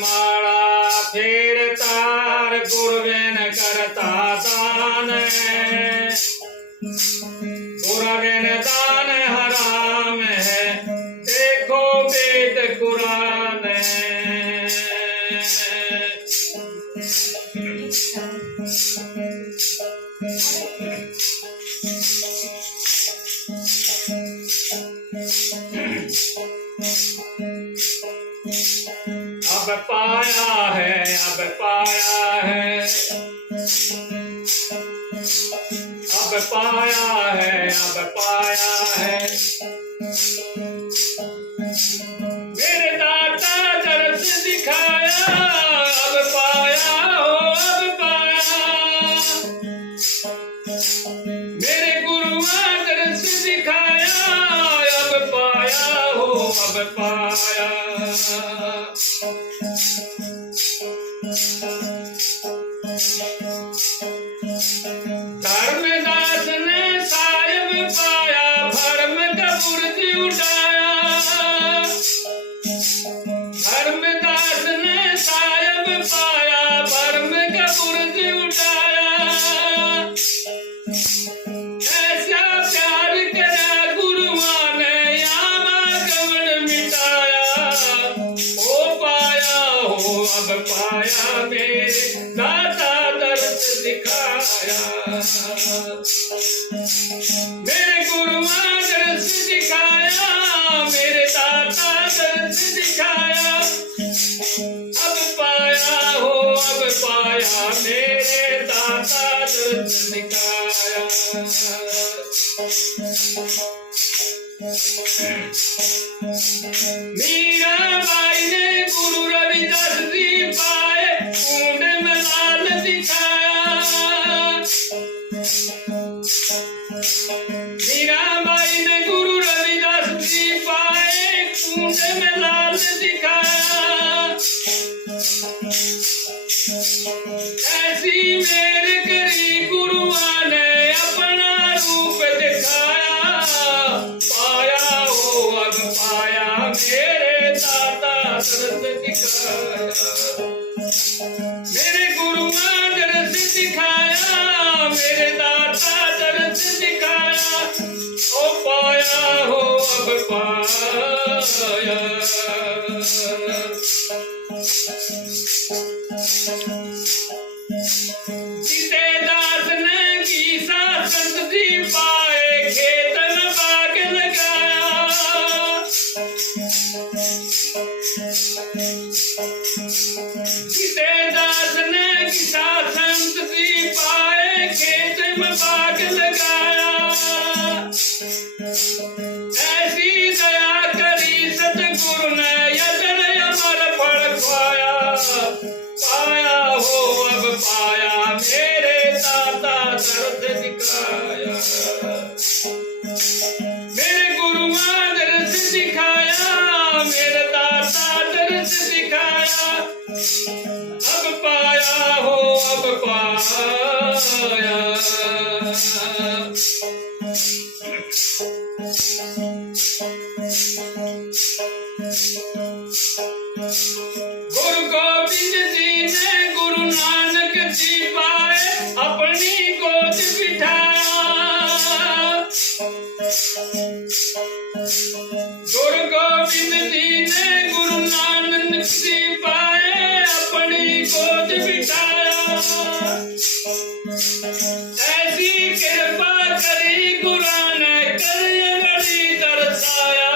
माला फिर तार गुरबिन करता दान गुरबिन दान हराम है देखो वेद कुरान अब पाया है अब पाया है अब पाया है अब पाया है मेरे दाता दर्श दिखाया अब पाया हो अब पाया मेरे गुरुआ दर्श दिखाया अब पाया हो अब पाया धर्मदास ने साहिब पाया भरम का बुर्ज उठाया धर्मदास ने साहिब पाया भरम का बुर्ज उठाया ऐसा प्यार करा गुरुआ ने यामा कवन मिटाया हो पाया हो अब पाया मेरे दाता दर्श दिखाया मेरे गुरुआ दर्श दिखाया मेरे दाता दर्श दिखाया अब पाया हो अब पाया मेरे दाता दर्श दिखाया मीराबाई ने गुरु रविदास जी पाए कुंड में लाल दिखाया मीराबाई ने गुरु रविदास जी पाए कुंड में लाल दिखाया ऐसी मेरे करी गुरुआ ने अपना रूप दिखाया पाया हो अब पाया मेरे दाता दर्श दिखाया मेरे गुरुआ दर्श दिखाया मेरे दाता दर्श दिखाया ओ पाया हो अब पाया दास ने गीसा संत जी पाए खेतन बाग लगाया दास ने गीसा संत जी पाए खेत में बाग लगाया ऐसी दया करी सतगुरु ने यजन अमर फल खुआया पाया हो अब पाया मेरे दाता दर्श दिखाया मेरे गुरुआ दर्श दिखाया मेरे दाता दर्श दिखाया अब पाया हो अब पाया गुरु गोविंद जी ने गुरु नानक जी पाए अपनी गोद बिठाया गुरु गोविंद जी ने गुरु नानक जी पाए अपनी गोद बिठाया ऐसी कृपा करी गुरु ने करी दर्शाया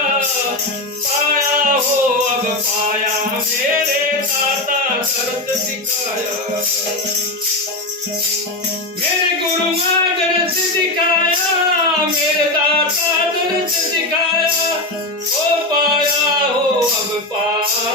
पाया हो अब पाया मेरे दाता दर्श दिखाया मेरे गुरुआ दर्श दिखाया मेरे दाता दर्श दिखाया ओ पाया हो अब पाया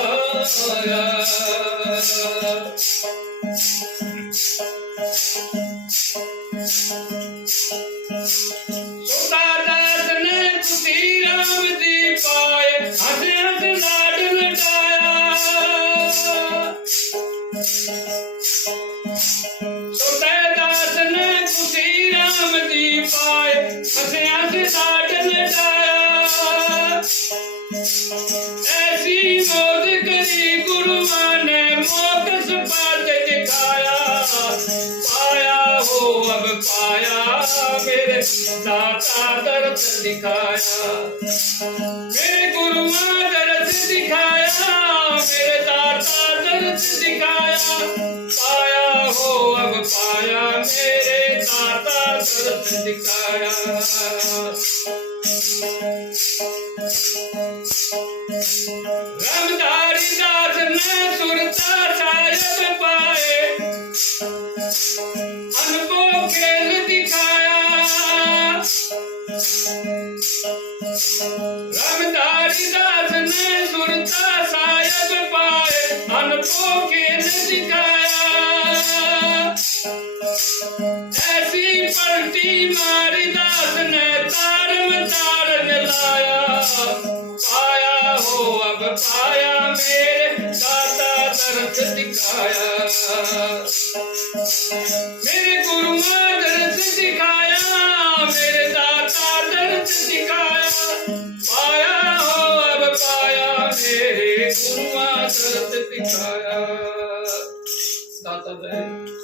दास ने खुशी राम जी पाए हंस हंस लाड लटाया दास ने खुशी राम जी पाए हंस हंस लाड लटाया ऐसी गोद करी गुरुआ ने दाता दर्द दिखाया। मेरे गुरुआ दर्द दिखाया, मेरे दाता दर्द दिखाया। पाया हो अब पाया, मेरे दाता दर्द दिखाया। रामधारी दास ने सुरता साहिब पाए, अनुभव खेल दिखाया। रामधारी दास ने सुरता साहिब पाए, अनुभव खेल दिखाया। ऐसी पलटी मारी दास ने तार में तार मिलाया। पाया हो अब पाया, मेरे दाता दर्द दिखाया। मेरे गुरुआ दर्द दिखाया, मेरे दाता दर्द दिखाया। पाया हो अब पाया, मेरे गुरुआ दर्द दिखाया। दाता दर्द